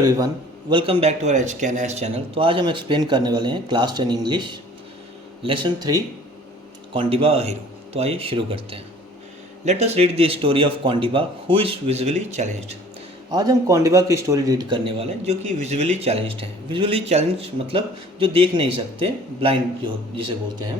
Everyone, welcome back to our H channel. तो आज हम एक्सप्लेन करने वाले हैं class 10 English lesson 3 Kondiba a hero. तो आइए शुरू करते हैं। Let us read the story of Kondiba who is visually challenged. आज हम कॉन्डिबा की स्टोरी रीड करने वाले हैं जो कि विजुअली चैलेंज्ड है। विजुअली चैलेंज मतलब जो देख नहीं सकते, ब्लाइंड जो जिसे बोलते हैं।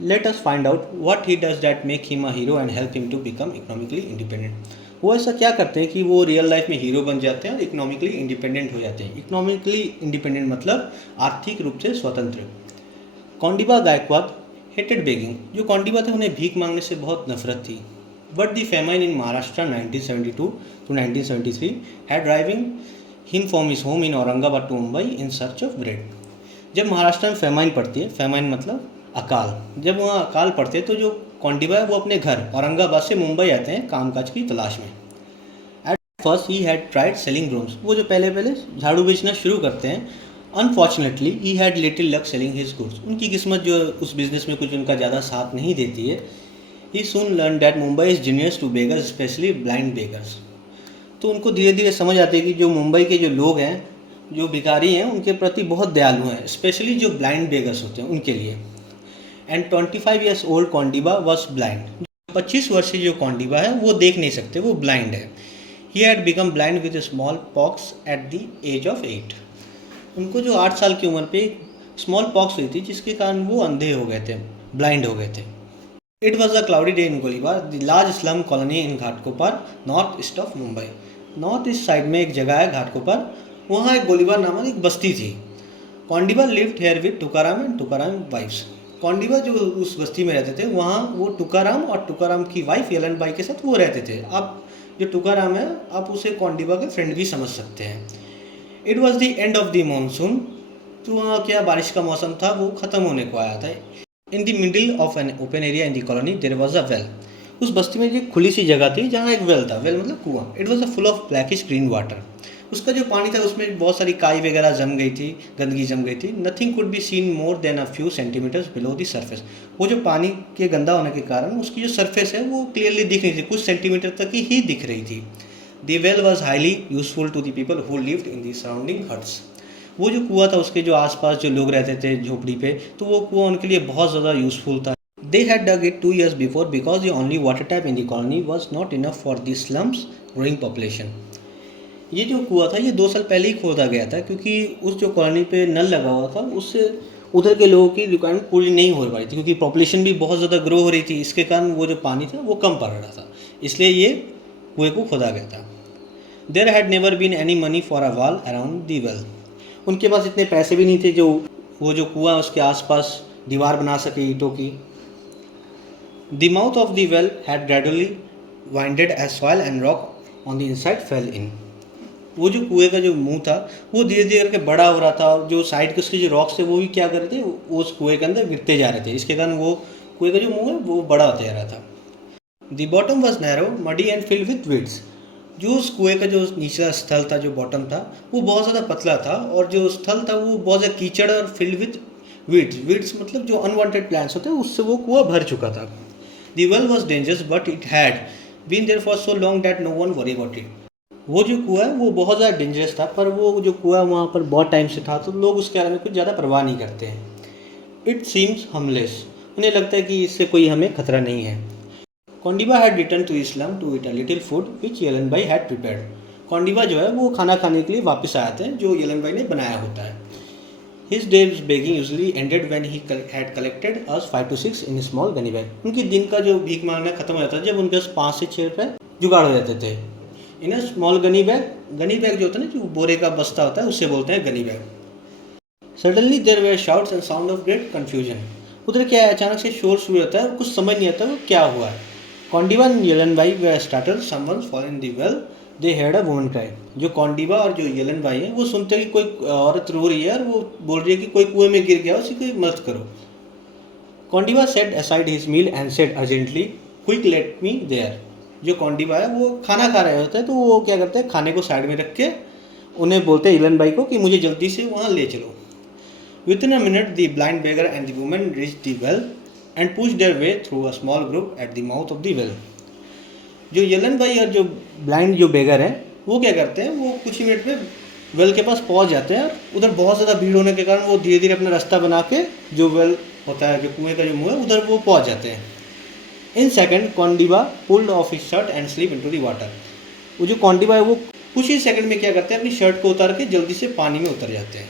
Let us find out what he does that make him a hero and help him to become economically independent. वो ऐसा क्या करते हैं कि वो रियल लाइफ में हीरो बन जाते हैं और इकोनॉमिकली इंडिपेंडेंट हो जाते हैं। इकोनॉमिकली इंडिपेंडेंट मतलब आर्थिक रूप से स्वतंत्र। कौंडिबा गायकवाड हेटेड बेगिंग। जो कौंडिबा थे उन्हें भीख मांगने से बहुत नफरत थी। But the famine in Maharashtra 1972 to 1973 had driving him from his home in Aurangabad to Mumbai in search of bread. जब महाराष्ट्र में फेमाइन पड़ती है, फेमाइन मतलब अकाल, जब वहाँ अकाल पड़ते हैं तो जो कौंडिबा है वो अपने घर औरंगाबाद से मुंबई आते हैं कामकाज की तलाश में। At first he had tried selling brooms. वो जो पहले पहले झाड़ू बेचना शुरू करते हैं। Unfortunately he had little luck selling his goods. उनकी किस्मत जो उस बिज़नेस में कुछ उनका ज़्यादा साथ नहीं देती है। He soon learn that Mumbai is generous to beggars, especially blind beggars. तो उनको धीरे धीरे समझ आती है कि जो मुंबई के जो लोग हैं, जो भिखारी हैं, उनके प्रति बहुत दयालु हैं, स्पेशली जो ब्लाइंड बेगर्स होते हैं उनके लिए। And 25 years old Kondiba was blind. 25 वर्षीय जो कौंडिबा है वो देख नहीं सकते, वो ब्लाइंड है। He had become blind with smallpox at the age of 8। उनको जो 8 साल की उम्र पे स्मॉल पॉक्स हुई थी जिसके कारण वो अंधे हो गए थे, ब्लाइंड हो गए थे। It was a cloudy day in Golibar, the large slum colony in Ghatkopar, north east of Mumbai. North east side में एक जगह है घाटकोपर, वहाँ एक गोलीबार नामक एक बस्ती थी। Kondiba lived here with Tukaram and Tukaram wife's. Kondiba जो उस बस्ती में रहते थे वहाँ वो टुकाराम और टुकाराम की वाइफ यलन बाई के साथ वो रहते थे। आप जो टुकाराम है आप उसे कौंडिबा के फ्रेंड भी समझ सकते हैं। It was the end of the monsoon. तो वहाँ क्या बारिश का मौसम था, वो ख़त्म होने को आया था। In the middle of an open area in the colony there was a well. उस बस्ती में एक खुली सी जगह थी जहाँ एक वेल था। वेल मतलब कुआं। It was a full of blackish green water. उसका जो पानी था उसमें बहुत सारी काई वगैरह जम गई थी, गंदगी जम गई थी। Nothing could be seen more than a few centimetres below the surface. वो जो पानी के गंदा होने के कारण उसकी जो सरफेस है वो क्लियरली दिख नहीं थी, कुछ सेंटीमीटर तक ही दिख रही थी। The well was highly useful to the people who lived in the surrounding huts. वो जो कुआं था उसके जो आसपास जो लोग रहते थे झोपड़ी पे, तो वो कुआं उनके लिए बहुत ज़्यादा यूजफुल था। They had dug it 2 years before because the only water tap in the colony was not enough for the slum's growing population. ये जो कुआं था ये 2 साल पहले ही खोदा गया था क्योंकि उस जो कॉलोनी पे नल लगा हुआ था उससे उधर के लोगों की रिक्वायरमेंट पूरी नहीं हो पा रही थी, क्योंकि पॉपुलेशन भी बहुत ज़्यादा ग्रो हो रही थी। इसके कारण वो जो पानी था वो कम पड़ रहा था, इसलिए ये कुएँ को खोदा गया था। There had never been any money for a wall around the well. उनके पास इतने पैसे भी नहीं थे जो वो जो कुआं उसके आसपास दीवार बना सके ईंटों की। The mouth of the well had gradually winded as soil and rock on the inside fell in. वो जो कुएं का जो मुंह था वो धीरे धीरे करके बड़ा हो रहा था और जो साइड के उसके जो रॉक्स थे वो भी क्या कर रहे थे, वो उस कुएं के अंदर गिरते जा रहे थे। इसके कारण वो कुएं का जो मुंह है वो बड़ा होता जा रहा था। The bottom was narrow muddy and filled with weeds. जो उस कुएं का जो नीचला स्थल था, जो बॉटम था, वो बहुत ज़्यादा पतला था और जो स्थल था वो बहुत ज़्यादा कीचड़ और फिल्ड विथ वीड्स। वीड्स मतलब जो अनवांटेड प्लांट्स होते हैं, उससे वो कुआं भर चुका था। The well was dangerous, but it had been there for so long that no one worried about it. वो जो कुआं है वो बहुत ज़्यादा डेंजरस था, पर वो जो कुआं वहाँ पर बहुत टाइम से था तो लोग उसके बारे में कुछ ज़्यादा परवाह नहीं करते हैं। It seems harmless. उन्हें लगता है कि इससे कोई हमें खतरा नहीं है। Kondiba had return to Islam to eat a little food which Yalan Bhai had prepared. कौंडिबा जो है वो खाना खाने के लिए वापस आए थे जो यलन भाई ने बनाया होता है। His day's begging usually ended when he had collected us 5 to 6 in a small gunny bag. उनकी दिन का जो भीख मांगना खत्म हो जाता था जब उनके पास 5 से 6 रुपये जुगाड़ हो जाते थे। In small gunny bag, gunny bag जो होता है ना, जो बोरे का बस्ता होता है, उससे बोलते हैं gunny bag. Suddenly there were shouts and sound of great confusion. उधर क्या है, अचानक से शोर शुरू होता है और कुछ समझ नहीं आता वो क्या हुआ है। कौंडिबा and Yalan Bhai we starter someone's fallen the well they heard a woman cry. जो कौंडिबा और जो यलन भाई हैं वो सुनते हैं कि कोई औरत रो रही है और वो बोल रही है कि कोई कुएं में गिर गया, उसी की मदद करो। Kondiba set aside his meal and said urgently quick let me there. जो कौंडिबा है वो खाना खा रहे होते हैं तो वो क्या करते हैं, खाने को साइड में रख के उन्हें बोलते हैं यलन भाई को कि मुझे जल्दी से वहाँ ले चलो। With in a minute the blind beggar and the woman reach the well and push their way through a small group at the mouth of the well. जो यलन भाई और जो ब्लाइंड जो बेगर है वो क्या करते हैं, वो कुछ ही मिनट में वेल के पास पहुंच जाते हैं। उधर बहुत ज़्यादा भीड़ होने के कारण वो धीरे धीरे अपना रास्ता बना के जो वेल होता है, जो कुएं का जो मुंह है, उधर वो पहुंच जाते हैं। In second Kondiba pulled off his shirt and slip into the water. वो जो कॉन्डिबा है वो कुछ ही सेकंड में क्या करते हैं, अपनी शर्ट को उतार के जल्दी से पानी में उतर जाते हैं।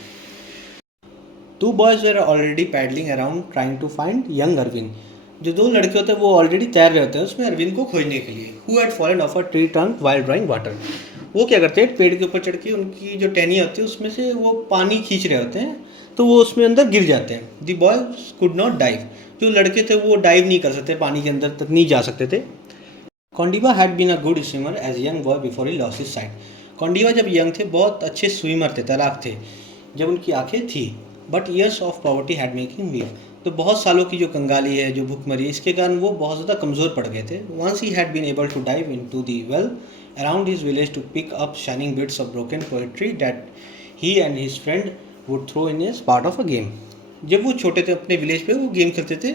Two boys were already paddling around trying to find young Arvind. जो दो लड़के होते हैं वो ऑलरेडी तैर रहे होते हैं उसमें अरविंद को खोजने के लिए। Who had fallen of a tree trunk while drawing water. वो क्या करते हैं, पेड़ के ऊपर चढ़ के उनकी जो टहनियाँ होती है उसमें से वो पानी खींच रहे होते हैं, तो वो उसमें अंदर गिर जाते हैं। The boys could not dive. जो लड़के थे वो डाइव नहीं कर सकते, पानी के अंदर तक नहीं जा सकते थे। Kondiba had been a good swimmer as young boy before he lost his sight. Kondiba जब यंग थे बहुत अच्छे स्विमर थे, तैराक थे जब उनकी आंखें थी। But years of poverty had make him weak. तो बहुत सालों की जो कंगाली है, जो भूखमरी, इसके कारण वो बहुत ज़्यादा कमज़ोर पड़ गए थे। Once he had been able to dive into the well around his village to pick up shining bits of broken poetry that he and his friend would throw in as part of a game. जब वो छोटे थे अपने village पे वो game खेलते थे,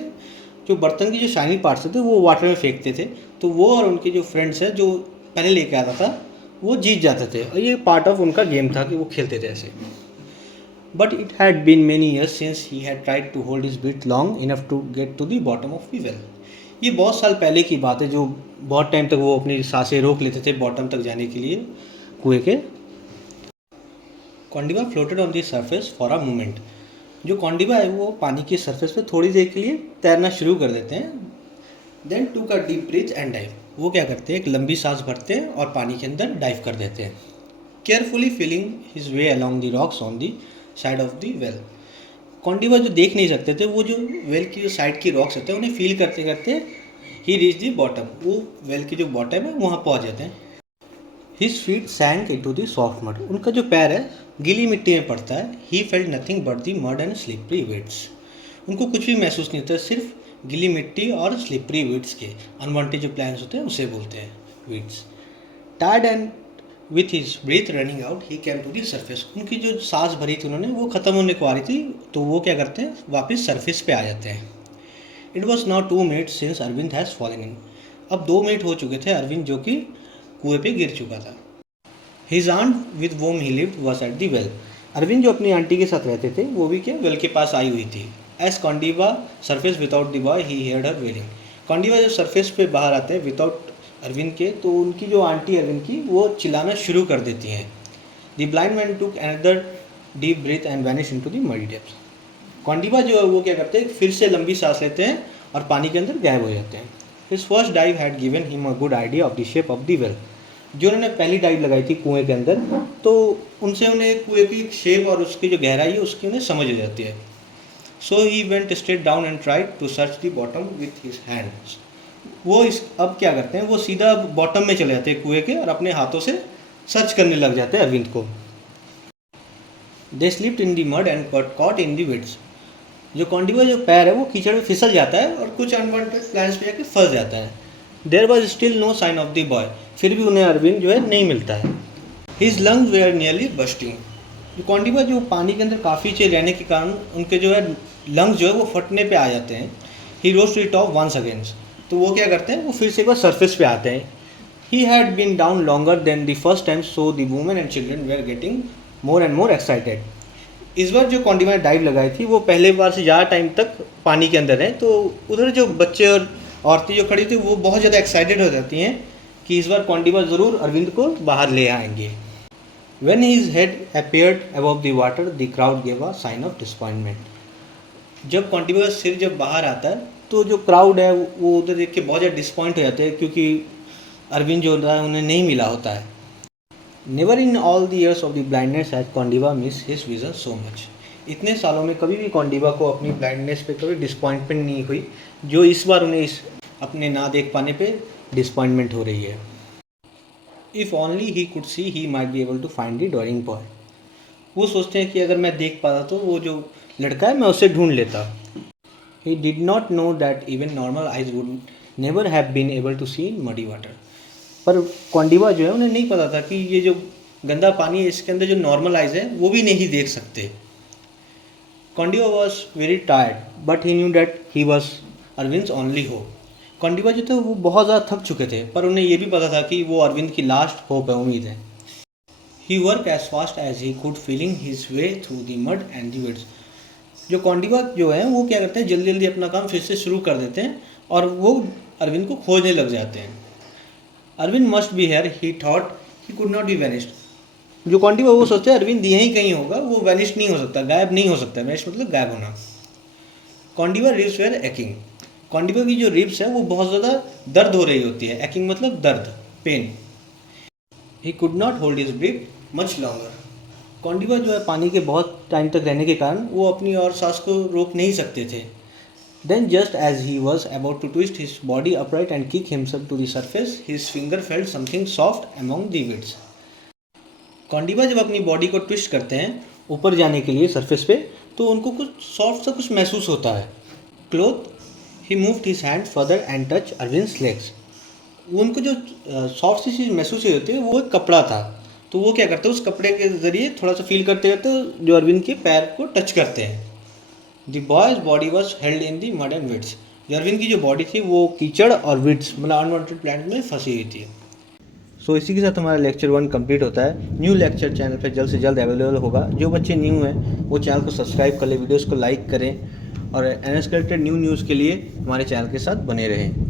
जो बर्तन की जो शाइनी पार्ट्स थे वो वाटर में फेंकते थे, तो वो और उनके जो फ्रेंड्स हैं जो पहले लेके आता था वो जीत जाते थे, और ये पार्ट ऑफ उनका गेम था कि वो खेलते थे ऐसे। But it had been many years since he had tried to hold his breath long enough to get to the bottom of the well. ये बहुत साल पहले की बात है, जो बहुत टाइम तक वो अपनी सांसें रोक लेते थे बॉटम तक जाने के लिए कुएं के। Kondiba floated on the surface for a moment. जो कॉन्डिबा है वो पानी की सरफेस पे थोड़ी देर के लिए तैरना शुरू कर देते हैं। देन टूक a deep breath and dive. वो क्या करते हैं, एक लंबी सांस भरते हैं और पानी के अंदर डाइव कर देते हैं। Carefully feeling his way along the rocks on the side of the well. Kondiba जो देख नहीं सकते थे, वो जो वेल की जो साइड की रॉक्स होते हैं उन्हें फील करते करते ही रीच द बॉटम। वो वेल की जो बॉटम है वहाँ पहुँच जाते हैं। His feet sank into the soft mud. उनका जो पैर है गीली मिट्टी में पड़ता है। He felt nothing but the mud and slippery weeds. उनको कुछ भी महसूस नहीं होता, सिर्फ गीली मिट्टी और स्लिपरी वीड्स के। अनवांटेड जो प्लांट्स होते हैं उसे बोलते हैं weeds. Tired and with his breath running out he came to the surface. उनकी जो सांस भरी थी उन्होंने वो ख़त्म होने को आ रही थी, तो वो क्या करते हैं, वापस सरफेस पे आ जाते हैं। It was now 2 minutes since Arvind has fallen in. अब 2 मिनट हो चुके थे अरविंद जो कि कुएं पे गिर चुका था। His aunt with whom he lived was at the well. Arvind जो अपनी आंटी के साथ रहते थे वो भी क्या वेल के पास आई हुई थी। As Kondiba surface without the boy he heard her wailing. Kondiba जब सरफेस पे बाहर आते हैं विदाउट अरविंद के, तो उनकी जो आंटी अरविंद की वो चिल्लाना शुरू कर देती हैं। The blind man took another deep breath and vanish into the muddy depth. Kondiba जो है वो क्या करते हैं, फिर से लंबी सांस लेते हैं और पानी के अंदर गायब हो जाते हैं। His first dive had given him a good idea of the shape of the well. जो उन्होंने पहली डाइव लगाई थी कुएं के अंदर, तो उनसे उन्हें कुएं की शेप और उसकी जो गहराई है उसकी उन्हें समझ आ जाती है। So he went straight down and tried to search the bottom with his hands. वो इस अब क्या करते हैं, वो सीधा बॉटम में चले जाते हैं कुएं के और अपने हाथों से सर्च करने लग जाते हैं अरविंद को। They slipped in the mud and got caught in the weeds. जो कॉन्डिबा जो पैर है वो कीचड़ में फिसल जाता है और कुछ अनवांटेड प्लांट्स पे जाके फंस जाता है। There was still no sign of the boy. फिर भी उन्हें अरविंद जो है नहीं मिलता है। His lungs were nearly bursting. जो कॉन्डिबा जो पानी के अंदर काफ़ी चेर रहने के कारण उनके जो है लंग्स जो है वो फटने पे आ जाते हैं। He rose to the top once against. तो वो क्या करते हैं, वो फिर से एक बार सरफेस पे आते हैं। He had been down longer than the first time, so the women and children were getting more and more excited. इस बार जो कॉन्डिबा ने डाइव लगाई थी वो पहले बार से ज़्यादा टाइम तक पानी के अंदर है, तो उधर जो बच्चे और औरतें जो खड़ी थी वो बहुत ज़्यादा एक्साइटेड हो जाती हैं कि इस बार कॉन्डिबा ज़रूर अरविंद को बाहर ले आएंगे। When his head appeared above the water, the crowd gave a sign of disappointment. जब कॉन्टिबा का सिर जब बाहर आता है तो जो क्राउड है वो उधर देख के बहुत ज़्यादा डिसपॉइंट हो जाते हैं, क्योंकि अरविंद जो होता है उन्हें नहीं मिला होता है। Never in all the years of the blindness has Kondiba miss his vision so much. इतने सालों में कभी भी कॉन्डिबा को अपनी ब्लाइंडनेस पे कभी डिसपॉइंटमेंट नहीं हुई, जो इस बार उन्हें इस अपने ना देख पाने पे डिसपॉइंटमेंट हो रही है। If only he could see he might be able to find the drowning boy. वो सोचते हैं कि अगर मैं देख पाता तो वो जो लड़का है मैं उसे ढूंढ लेता। He did not know that even normal eyes would never have been able to see in muddy water. पर कॉन्डिबा जो है उन्हें नहीं पता था कि ये जो गंदा पानी है इसके अंदर जो नॉर्मल आइज है वो भी नहीं देख सकते। Kondiba was very tired but he knew that he was Arvind's only hope. Kondiba जो थे वो बहुत ज़्यादा थक चुके थे, पर उन्हें ये भी पता था कि वो अरविंद की लास्ट होप है, उम्मीद है। He work as fast as he could feeling his way through the mud and the weeds. जो कॉन्डिवा जो है वो क्या करते हैं, जल्दी जल्दी अपना काम फिर से शुरू कर देते हैं और वो अरविंद को खोजने लग जाते हैं। Arvind must be here, he thought he could not be vanished. जो कॉन्डिवा वो सोचते हैं अरविंद यहीं कहीं होगा, वो वैनिश नहीं हो सकता, गायब नहीं हो सकता। वैनिश मतलब गायब होना। कॉन्डिवा रिब्स वेयर एकिंग। कॉन्डिवा की जो रिब्स है वो बहुत ज़्यादा दर्द हो रही होती है। एकिंग मतलब दर्द, pain. He could not hold his breath much longer. Kondiba जो है पानी के बहुत टाइम तक रहने के कारण वो अपनी और सांस को रोक नहीं सकते थे। Then just as he was about to twist his body upright and kick himself to the surface, his finger felt something soft among the weeds. Kondiba जब अपनी बॉडी को ट्विस्ट करते हैं ऊपर जाने के लिए सरफेस पे, तो उनको कुछ सॉफ्ट सा कुछ महसूस होता है। Cloth he moved his hand further and touch Arvind's legs. वो उनको जो सॉफ्ट सी चीज़ महसूस होती है वो एक कपड़ा था, तो वो क्या करते हैं उस कपड़े के ज़रिए थोड़ा सा फील करते करते जो अरविंद के पैर को टच करते हैं। The boy's body was held in the mud and weeds. जो अरविंद की जो बॉडी थी वो कीचड़ और विड्स मतलब अनवांटेड प्लांट में फंसी हुई थी। सो इसी के साथ हमारा लेक्चर 1 कंप्लीट होता है। न्यू लेक्चर चैनल पे जल्द से जल्द अवेलेबल होगा। जो बच्चे न्यू हैं वो चैनल को सब्सक्राइब कर ले, वीडियोस को लाइक करें और एनएस कलेक्टेड न्यूज़ के लिए हमारे चैनल के साथ बने रहें।